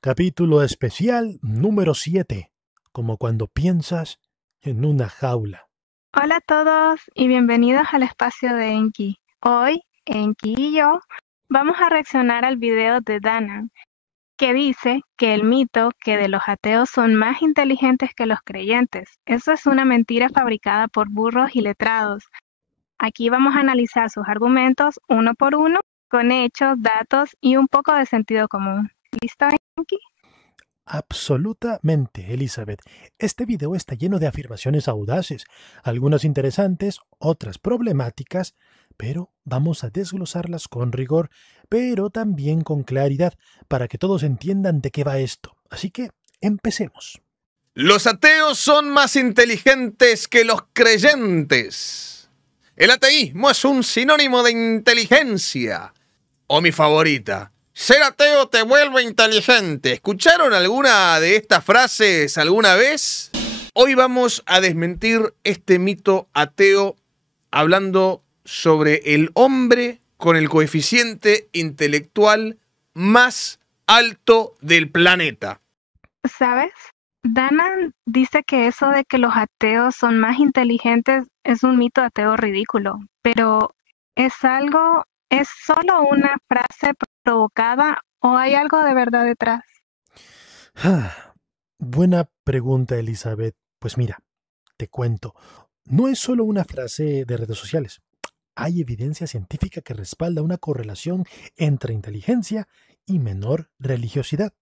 Capítulo especial número 7, como cuando piensas en una jaula. Hola a todos y bienvenidos al espacio de Enki. Hoy, Enki y yo vamos a reaccionar al video de Danan, que dice que el mito que de los ateos son más inteligentes que los creyentes. Eso es una mentira fabricada por burros y letrados. Aquí vamos a analizar sus argumentos uno por uno, con hechos, datos y un poco de sentido común. ¿Listo, Enki? Absolutamente, Elizabeth. Este video está lleno de afirmaciones audaces, algunas interesantes, otras problemáticas, pero vamos a desglosarlas con rigor, pero también con claridad, para que todos entiendan de qué va esto. Así que, empecemos. Los ateos son más inteligentes que los creyentes. El ateísmo es un sinónimo de inteligencia. O mi favorita, ser ateo te vuelve inteligente. ¿Escucharon alguna de estas frases alguna vez? Hoy vamos a desmentir este mito ateo hablando sobre el hombre con el coeficiente intelectual más alto del planeta. ¿Sabes? Danan dice que eso de que los ateos son más inteligentes es un mito ateo ridículo, pero ¿es solo una frase provocada o hay algo de verdad detrás? Buena pregunta, Elizabeth. Pues mira, te cuento. No es solo una frase de redes sociales. Hay evidencia científica que respalda una correlación entre inteligencia y menor religiosidad.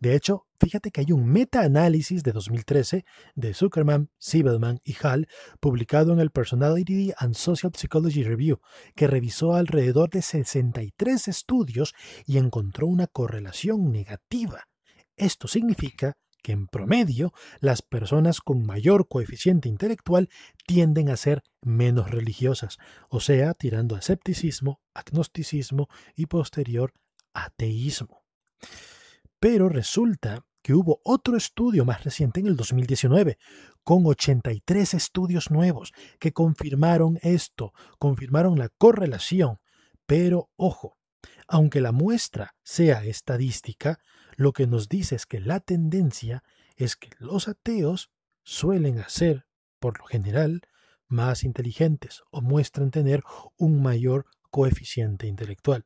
De hecho, fíjate que hay un metaanálisis de 2013 de Zuckerman, Sibelman y Hall, publicado en el Personality and Social Psychology Review, que revisó alrededor de 63 estudios y encontró una correlación negativa. Esto significa que en promedio las personas con mayor coeficiente intelectual tienden a ser menos religiosas, o sea, tirando a escepticismo, agnosticismo y posterior ateísmo. Pero resulta que hubo otro estudio más reciente en el 2019, con 83 estudios nuevos que confirmaron esto, confirmaron la correlación. Pero ojo, aunque la muestra sea estadística, lo que nos dice es que la tendencia es que los ateos suelen ser, por lo general, más inteligentes o muestran tener un mayor coeficiente intelectual.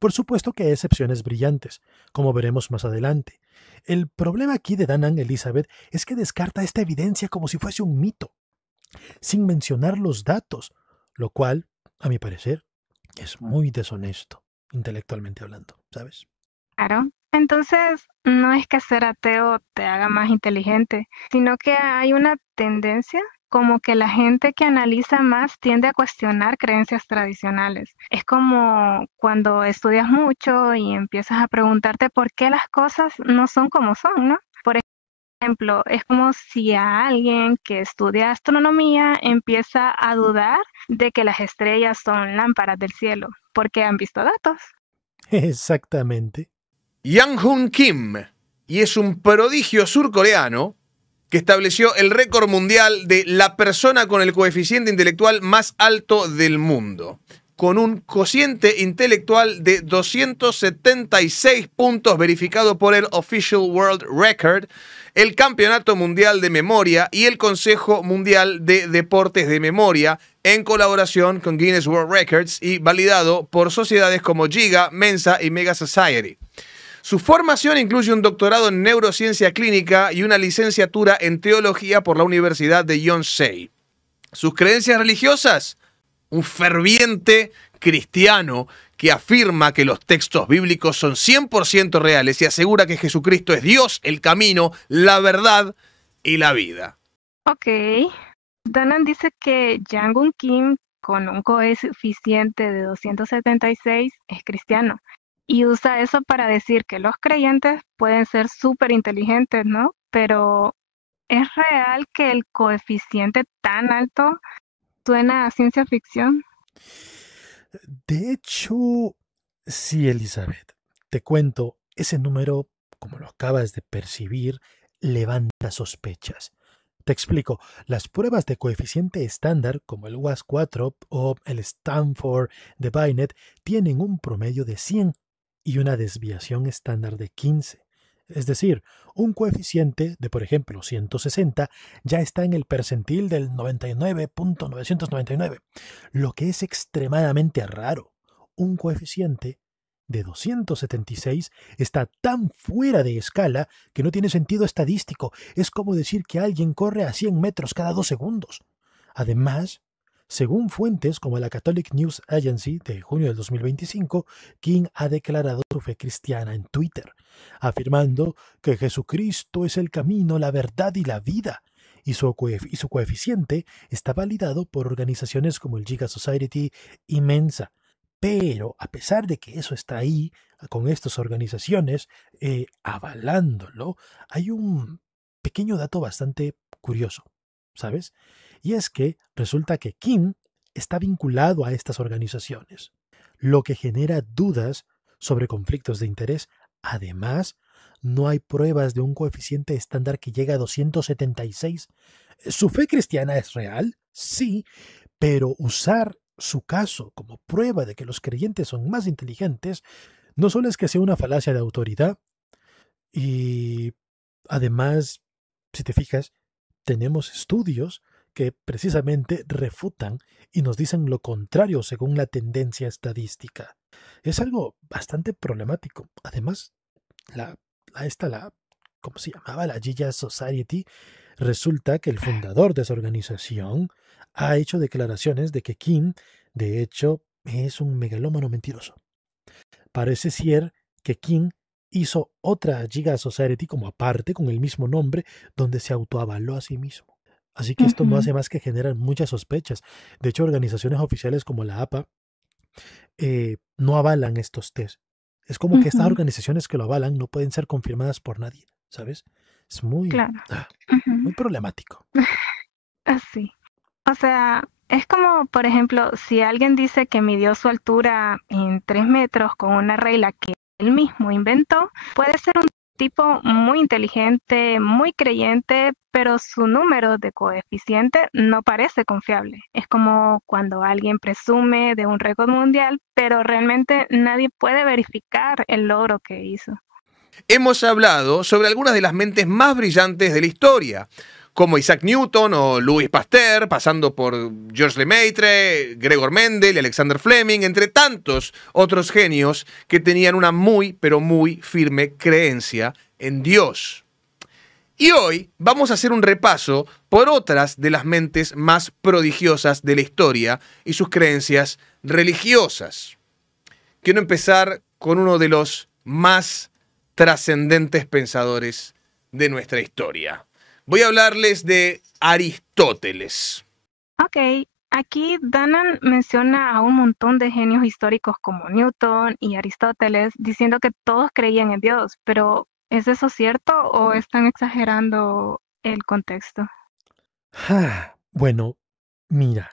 Por supuesto que hay excepciones brillantes, como veremos más adelante. El problema aquí de Danan Elizabeth es que descarta esta evidencia como si fuese un mito, sin mencionar los datos, lo cual, a mi parecer, es muy deshonesto, intelectualmente hablando, ¿sabes? Claro. Entonces, no es que ser ateo te haga más inteligente, sino que hay una tendencia como que la gente que analiza más tiende a cuestionar creencias tradicionales. Es como cuando estudias mucho y empiezas a preguntarte por qué las cosas no son como son, ¿no? Por ejemplo, es como si a alguien que estudia astronomía empieza a dudar de que las estrellas son lámparas del cielo, porque han visto datos. Exactamente. Yang-Hoon Kim, y es un prodigio surcoreano que estableció el récord mundial de la persona con el coeficiente intelectual más alto del mundo, con un cociente intelectual de 276 puntos verificado por el Official World Record, el Campeonato Mundial de Memoria y el Consejo Mundial de Deportes de Memoria, en colaboración con Guinness World Records y validado por sociedades como Giga, Mensa y Mega Society. Su formación incluye un doctorado en neurociencia clínica y una licenciatura en teología por la Universidad de Yonsei. Sus creencias religiosas: un ferviente cristiano que afirma que los textos bíblicos son 100% reales y asegura que Jesucristo es Dios, el camino, la verdad y la vida. Ok. Danan dice que Jang-un Kim, con un coeficiente de 276, es cristiano. Y usa eso para decir que los creyentes pueden ser súper inteligentes, ¿no? Pero ¿es real que el coeficiente tan alto suena a ciencia ficción? De hecho, sí, Elizabeth. Te cuento, ese número, como lo acabas de percibir, levanta sospechas. Te explico, las pruebas de coeficiente estándar, como el WAS4 o el Stanford de Binet, tienen un promedio de 100 y una desviación estándar de 15. Es decir, un coeficiente de, por ejemplo, 160 ya está en el percentil del 99.999, lo que es extremadamente raro. Un coeficiente de 276 está tan fuera de escala que no tiene sentido estadístico. Es como decir que alguien corre a 100 metros cada 2 segundos. Además, según fuentes como la Catholic News Agency de junio del 2025, King ha declarado su fe cristiana en Twitter, afirmando que Jesucristo es el camino, la verdad y la vida, y su coeficiente está validado por organizaciones como el Giga Society y Mensa. Pero a pesar de que eso está ahí, con estas organizaciones avalándolo, hay un pequeño dato bastante curioso, ¿sabes? Y es que resulta que King está vinculado a estas organizaciones, lo que genera dudas sobre conflictos de interés. Además, no hay pruebas de un coeficiente estándar que llegue a 276. ¿Su fe cristiana es real? Sí, pero usar su caso como prueba de que los creyentes son más inteligentes no solo es que sea una falacia de autoridad, y además, si te fijas, tenemos estudios que precisamente refutan y nos dicen lo contrario según la tendencia estadística. Es algo bastante problemático. Además, ¿cómo se llamaba? La Giga Society. Resulta que el fundador de esa organización ha hecho declaraciones de que King, de hecho, es un megalómano mentiroso. Parece ser que King hizo otra Giga Society como aparte, con el mismo nombre, donde se autoavaló a sí mismo. Así que esto no hace más que generar muchas sospechas. De hecho, organizaciones oficiales como la APA no avalan estos test. Es como que estas organizaciones que lo avalan no pueden ser confirmadas por nadie, ¿sabes? Es muy, Claro. muy problemático. Así. O sea, es como, por ejemplo, si alguien dice que midió su altura en 3 metros con una regla que él mismo inventó, puede ser un tipo muy inteligente, muy creyente, pero su número de coeficiente no parece confiable. Es como cuando alguien presume de un récord mundial, pero realmente nadie puede verificar el logro que hizo. Hemos hablado sobre algunas de las mentes más brillantes de la historia, como Isaac Newton o Louis Pasteur, pasando por Georges Lemaitre, Gregor Mendel y Alexander Fleming, entre tantos otros genios que tenían una muy, pero muy firme creencia en Dios. Y hoy vamos a hacer un repaso por otras de las mentes más prodigiosas de la historia y sus creencias religiosas. Quiero empezar con uno de los más trascendentes pensadores de nuestra historia. Voy a hablarles de Aristóteles. Ok, aquí Danan menciona a un montón de genios históricos como Newton y Aristóteles, diciendo que todos creían en Dios, pero ¿es eso cierto o están exagerando el contexto? Bueno, mira,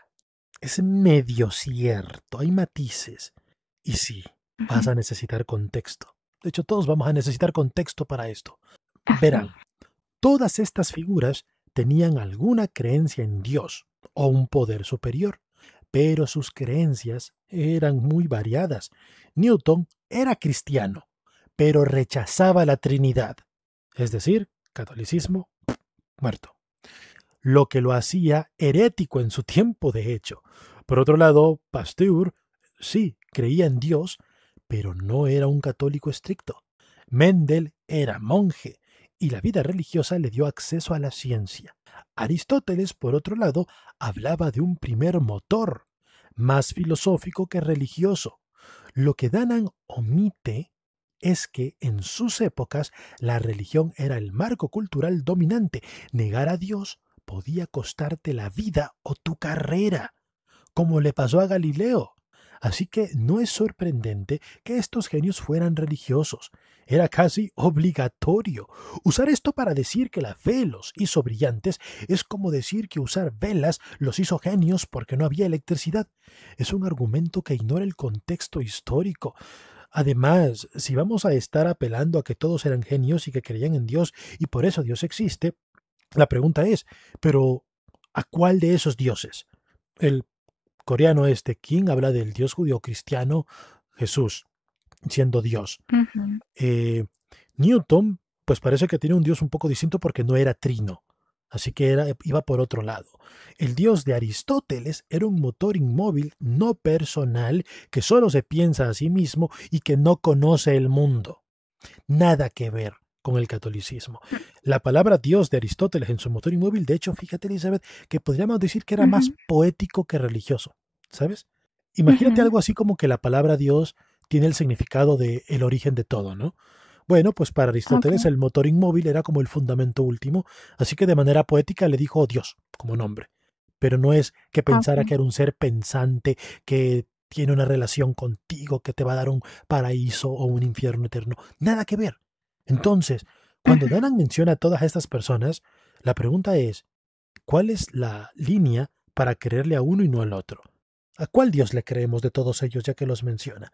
es medio cierto, hay matices. Y sí, vas a necesitar contexto. De hecho, todos vamos a necesitar contexto para esto. Verán, todas estas figuras tenían alguna creencia en Dios o un poder superior, pero sus creencias eran muy variadas. Newton era cristiano, pero rechazaba la Trinidad, es decir, catolicismo, muerto. Lo que lo hacía herético en su tiempo, de hecho. Por otro lado, Pasteur, sí, creía en Dios, pero no era un católico estricto. Mendel era monje, y la vida religiosa le dio acceso a la ciencia. Aristóteles, por otro lado, hablaba de un primer motor, más filosófico que religioso. Lo que Danan omite es que en sus épocas la religión era el marco cultural dominante. Negar a Dios podía costarte la vida o tu carrera, como le pasó a Galileo. Así que no es sorprendente que estos genios fueran religiosos. Era casi obligatorio. Usar esto para decir que la fe los hizo brillantes es como decir que usar velas los hizo genios porque no había electricidad. Es un argumento que ignora el contexto histórico. Además, si vamos a estar apelando a que todos eran genios y que creían en Dios y por eso Dios existe, la pregunta es, ¿pero a cuál de esos dioses? El coreano King habla del Dios judío cristiano Jesús, siendo Dios. Newton pues parece que tiene un Dios un poco distinto porque no era trino. Así que iba por otro lado. El Dios de Aristóteles era un motor inmóvil no personal que solo se piensa a sí mismo y que no conoce el mundo. Nada que ver con el catolicismo. La palabra Dios de Aristóteles en su motor inmóvil, de hecho, fíjate, Elizabeth, que podríamos decir que era más poético que religioso, ¿sabes? Imagínate algo así como que la palabra Dios tiene el significado de el origen de todo, ¿no? Bueno, pues para Aristóteles el motor inmóvil era como el fundamento último, así que de manera poética le dijo Dios como nombre. Pero no es que pensara que era un ser pensante, que tiene una relación contigo, que te va a dar un paraíso o un infierno eterno. Nada que ver. Entonces, cuando Danan menciona a todas estas personas, la pregunta es, ¿cuál es la línea para creerle a uno y no al otro? ¿A cuál Dios le creemos de todos ellos ya que los menciona?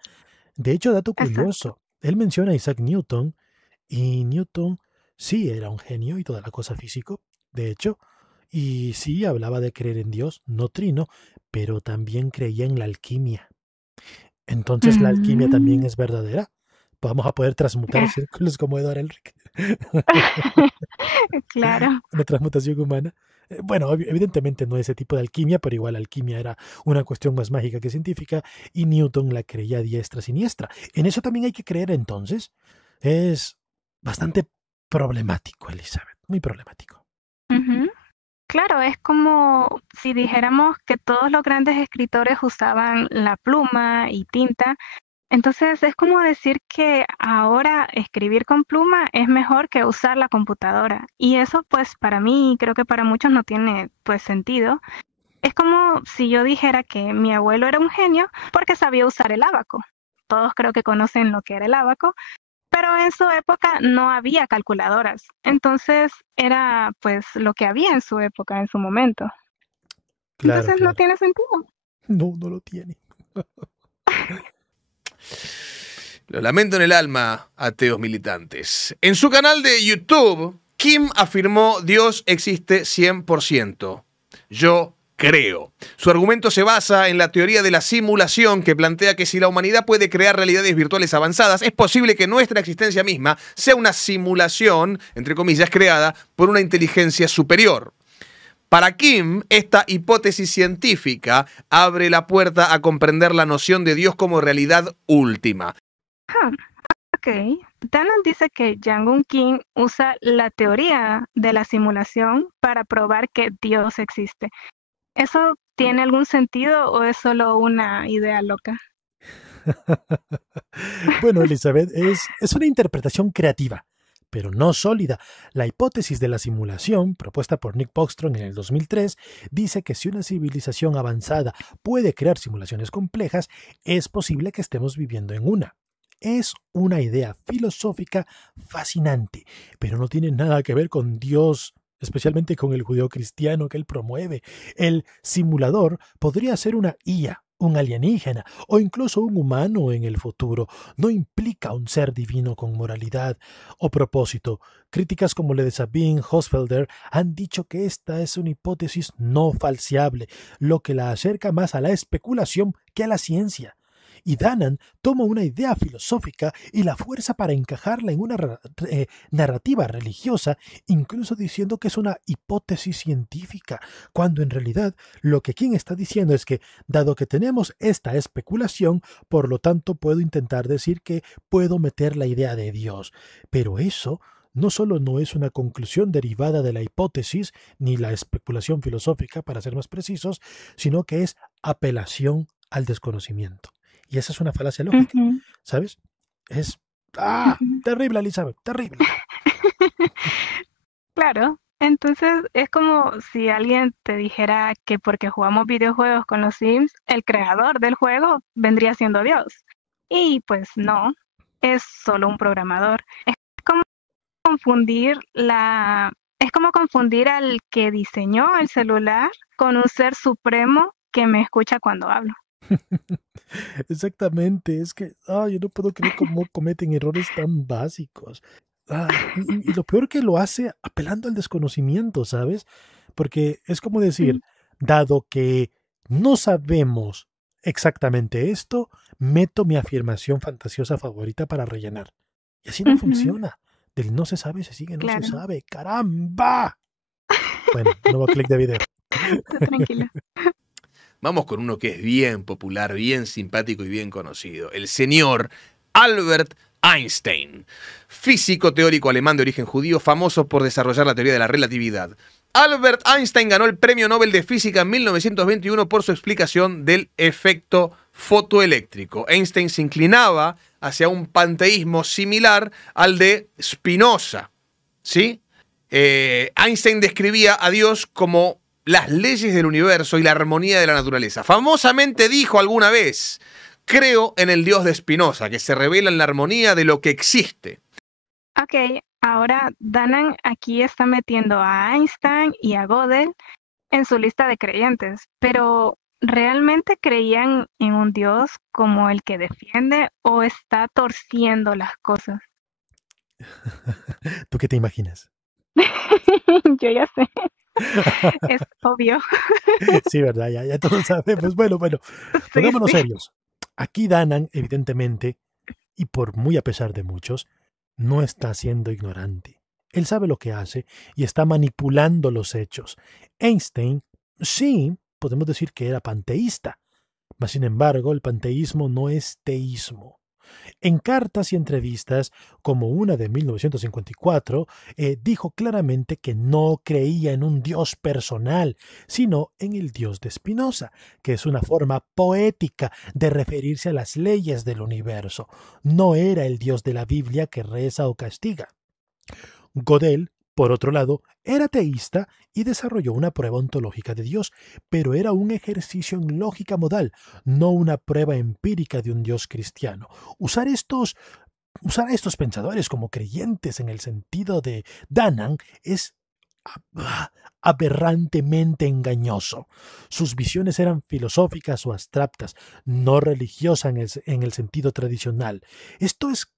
De hecho, dato curioso, él menciona a Isaac Newton, y Newton sí era un genio y toda la cosa físico, de hecho, y sí hablaba de creer en Dios, no trino, pero también creía en la alquimia. Entonces, ¿la alquimia también es verdadera? Vamos a poder transmutar círculos como Edward Elric. Claro. Una transmutación humana. Bueno, evidentemente no ese tipo de alquimia, pero igual la alquimia era una cuestión más mágica que científica y Newton la creía diestra siniestra. En eso también hay que creer entonces. Es bastante problemático, Elizabeth, muy problemático. Claro, es como si dijéramos que todos los grandes escritores usaban la pluma y tinta. Entonces es como decir que ahora escribir con pluma es mejor que usar la computadora. Y eso pues para mí, creo que para muchos no tiene pues sentido. Es como si yo dijera que mi abuelo era un genio porque sabía usar el ábaco. Todos creo que conocen lo que era el ábaco, pero en su época no había calculadoras. Entonces era pues lo que había en su época, en su momento. Claro, Entonces no tiene sentido. No, no lo tiene. Lo lamento en el alma, ateos militantes. En su canal de YouTube, Kim afirmó Dios existe 100%. Yo creo. Su argumento se basa en la teoría de la simulación que plantea que si la humanidad puede crear realidades virtuales avanzadas, es posible que nuestra existencia misma sea una simulación, entre comillas, creada por una inteligencia superior. Para Kim, esta hipótesis científica abre la puerta a comprender la noción de Dios como realidad última. Ok. Danan dice que Jang-un Kim usa la teoría de la simulación para probar que Dios existe. ¿Eso tiene algún sentido o es solo una idea loca? Bueno, Elizabeth, es una interpretación creativa, pero no sólida. La hipótesis de la simulación, propuesta por Nick Bostrom en el 2003, dice que si una civilización avanzada puede crear simulaciones complejas, es posible que estemos viviendo en una. Es una idea filosófica fascinante, pero no tiene nada que ver con Dios, especialmente con el judeocristiano que él promueve. El simulador podría ser una IA, un alienígena o incluso un humano en el futuro. No implica un ser divino con moralidad o propósito. Críticas como la de Sabine Hosfelder han dicho que esta es una hipótesis no falseable, lo que la acerca más a la especulación que a la ciencia. Y Danan toma una idea filosófica y la fuerza para encajarla en una narrativa religiosa, incluso diciendo que es una hipótesis científica, cuando en realidad lo que Kim está diciendo es que, dado que tenemos esta especulación, por lo tanto puedo intentar decir que puedo meter la idea de Dios. Pero eso no solo no es una conclusión derivada de la hipótesis, ni la especulación filosófica, para ser más precisos, sino que es apelación al desconocimiento. Y esa es una falacia lógica, ¿sabes? Es terrible, Elizabeth, terrible. Claro, entonces es como si alguien te dijera que porque jugamos videojuegos con los Sims, el creador del juego vendría siendo Dios. Y pues no, es solo un programador. Es como confundir al que diseñó el celular con un ser supremo que me escucha cuando hablo. Exactamente, es que yo no puedo creer cómo cometen errores tan básicos. Y lo peor que lo hace apelando al desconocimiento, ¿sabes? Porque es como decir, dado que no sabemos exactamente esto, meto mi afirmación fantasiosa favorita para rellenar. Y así no funciona. Del no se sabe se sigue no se Claro, sabe. ¡Caramba! Bueno, nuevo clic de video. tú tranquilo. Vamos con uno que es bien popular, bien simpático y bien conocido. El señor Albert Einstein, físico teórico alemán de origen judío, famoso por desarrollar la teoría de la relatividad. Albert Einstein ganó el Premio Nobel de Física en 1921 por su explicación del efecto fotoeléctrico. Einstein se inclinaba hacia un panteísmo similar al de Spinoza, ¿sí? Einstein describía a Dios como las leyes del universo y la armonía de la naturaleza. Famosamente dijo alguna vez: creo en el Dios de Spinoza, que se revela en la armonía de lo que existe. Ok, ahora Danan aquí está metiendo a Einstein y a Gödel en su lista de creyentes, pero ¿realmente creían en un Dios como el que defiende o está torciendo las cosas? ¿Tú qué te imaginas? Yo ya sé, es obvio. Sí, ¿verdad? Ya todos sabemos. Bueno, Sí, pongámonos sí. serios. Aquí Danan, evidentemente, y por muy a pesar de muchos, no está siendo ignorante. Él sabe lo que hace y está manipulando los hechos. Einstein, sí, podemos decir que era panteísta, mas sin embargo el panteísmo no es teísmo. En cartas y entrevistas, como una de 1954, dijo claramente que no creía en un Dios personal, sino en el Dios de Spinoza, que es una forma poética de referirse a las leyes del universo. No era el Dios de la Biblia que reza o castiga. Gödel, por otro lado, era teísta y desarrolló una prueba ontológica de Dios, pero era un ejercicio en lógica modal, no una prueba empírica de un Dios cristiano. Usar a estos pensadores como creyentes en el sentido de Danan es aberrantemente engañoso. Sus visiones eran filosóficas o abstractas, no religiosas en el sentido tradicional. Esto es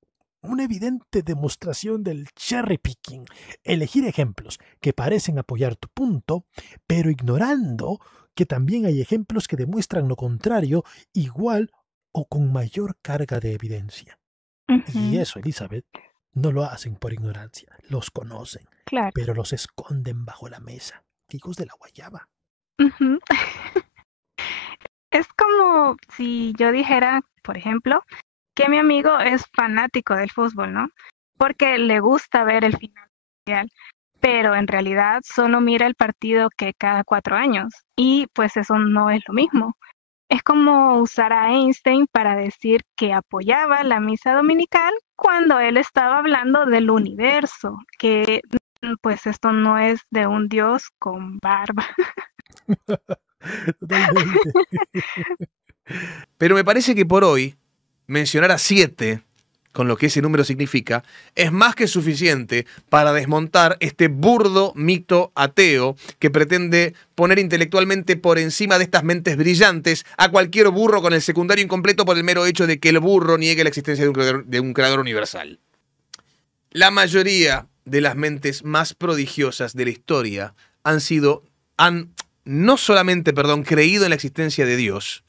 una evidente demostración del cherry picking, elegir ejemplos que parecen apoyar tu punto, pero ignorando que también hay ejemplos que demuestran lo contrario, igual o con mayor carga de evidencia. Y Ujú, eso, Elizabeth, no lo hacen por ignorancia, los conocen, claro. pero los esconden bajo la mesa. ¡Qué hijos de la guayaba! Ujú. Es como si yo dijera, por ejemplo, que mi amigo es fanático del fútbol, ¿no? Porque le gusta ver el final mundial, pero en realidad solo mira el partido que cada 4 años y pues eso no es lo mismo. Es como usar a Einstein para decir que apoyaba la misa dominical cuando él estaba hablando del universo, que pues esto no es de un Dios con barba. Totalmente. Pero me parece que por hoy, mencionar a 7, con lo que ese número significa, es más que suficiente para desmontar este burdo mito ateo que pretende poner intelectualmente por encima de estas mentes brillantes a cualquier burro con el secundario incompleto por el mero hecho de que el burro niegue la existencia de un creador universal. La mayoría de las mentes más prodigiosas de la historia han no solamente, creído en la existencia de Dios,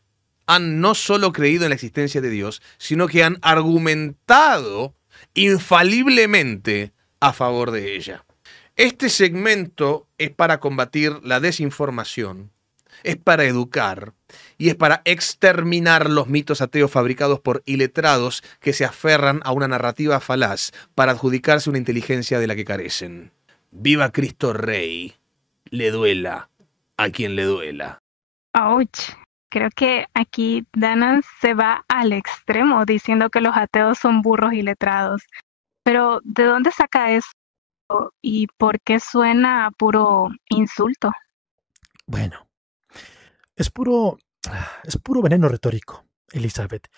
han no solo creído en la existencia de Dios, sino que han argumentado infaliblemente a favor de ella. Este segmento es para combatir la desinformación, es para educar y es para exterminar los mitos ateos fabricados por iletrados que se aferran a una narrativa falaz para adjudicarse una inteligencia de la que carecen. ¡Viva Cristo Rey! Le duela a quien le duela. Ouch. Creo que aquí Danan se va al extremo diciendo que los ateos son burros y letrados. Pero ¿de dónde saca eso? ¿Y por qué suena a puro insulto? Bueno, es puro veneno retórico, Elizabeth.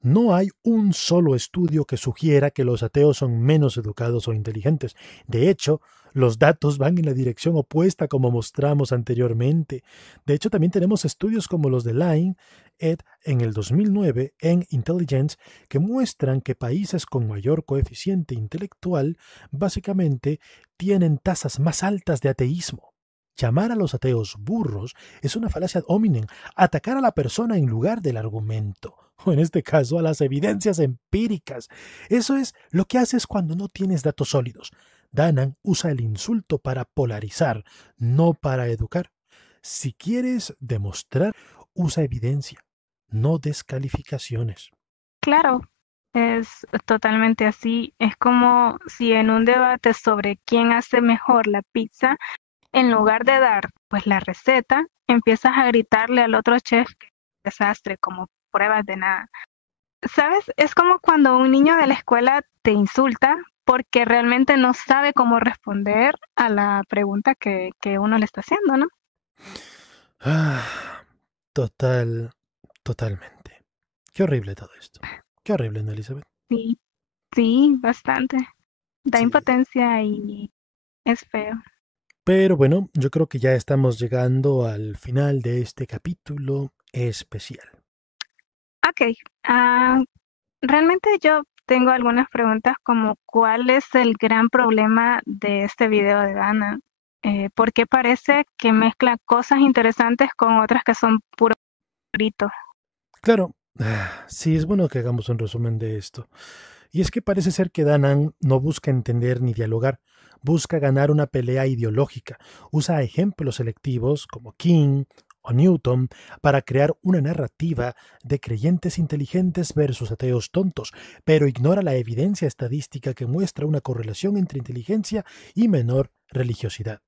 No hay un solo estudio que sugiera que los ateos son menos educados o inteligentes. De hecho, los datos van en la dirección opuesta como mostramos anteriormente. De hecho, también tenemos estudios como los de Lyon et en el 2009 en Intelligence que muestran que países con mayor coeficiente intelectual básicamente tienen tasas más altas de ateísmo. Llamar a los ateos burros es una falacia ad hominem, atacar a la persona en lugar del argumento. o en este caso a las evidencias empíricas. Eso es lo que haces cuando no tienes datos sólidos. Danan usa el insulto para polarizar, no para educar. Si quieres demostrar, usa evidencia, no descalificaciones. Claro, es totalmente así. Es como si en un debate sobre quién hace mejor la pizza, en lugar de dar pues la receta, empiezas a gritarle al otro chef que es un desastre, como pruebas de nada. ¿Sabes? Es como cuando un niño de la escuela te insulta porque realmente no sabe cómo responder a la pregunta que uno le está haciendo, ¿no? Ah, totalmente. Qué horrible todo esto. Qué horrible, ¿no, Elizabeth? Sí, sí, bastante. Da Sí. impotencia y es feo. Pero bueno, yo creo que ya estamos llegando al final de este capítulo especial. Ok, realmente yo tengo algunas preguntas como ¿cuál es el gran problema de este video de Dana? ¿Por qué parece que mezcla cosas interesantes con otras que son puro grito? Claro, sí, es bueno que hagamos un resumen de esto. Y es que parece ser que Danan no busca entender ni dialogar, busca ganar una pelea ideológica, usa ejemplos selectivos como King o Newton para crear una narrativa de creyentes inteligentes versus ateos tontos, pero ignora la evidencia estadística que muestra una correlación entre inteligencia y menor religiosidad.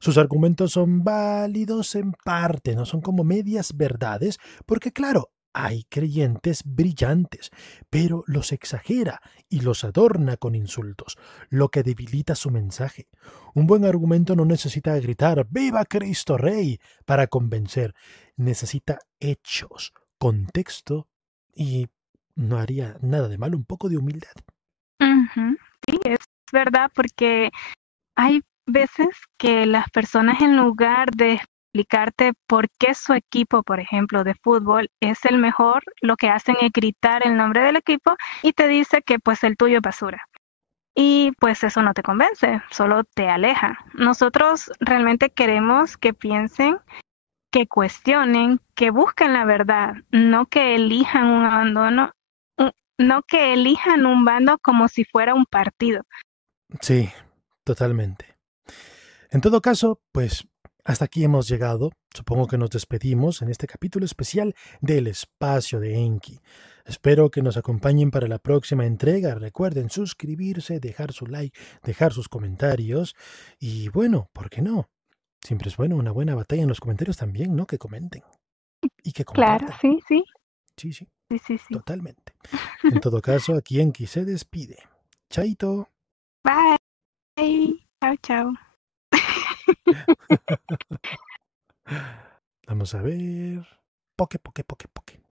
Sus argumentos son válidos en parte, no son como medias verdades, porque claro, hay creyentes brillantes, pero los exagera y los adorna con insultos, lo que debilita su mensaje. Un buen argumento no necesita gritar ¡Viva Cristo Rey! Para convencer, necesita hechos, contexto y no haría nada de malo un poco de humildad. Ujú, sí, es verdad, porque hay veces que las personas en lugar de explicarte por qué su equipo, por ejemplo, de fútbol es el mejor, lo que hacen es gritar el nombre del equipo y te dice que pues el tuyo es basura. Y pues eso no te convence, solo te aleja. Nosotros realmente queremos que piensen, que cuestionen, que busquen la verdad, no que elijan un abandono, no que elijan un bando como si fuera un partido. Sí, totalmente. En todo caso, pues hasta aquí hemos llegado. Supongo que nos despedimos en este capítulo especial del espacio de Enki. Espero que nos acompañen para la próxima entrega. Recuerden suscribirse, dejar su like, dejar sus comentarios. Y bueno, ¿por qué no? Siempre es bueno una buena batalla en los comentarios también, ¿no? Que comenten y que Claro, compartan. sí, sí, Sí, sí, sí, sí, sí. totalmente. En todo caso, aquí Enki se despide. Chaito. Bye. Chao, chao. Vamos a ver. Poke, poke, poke, poke.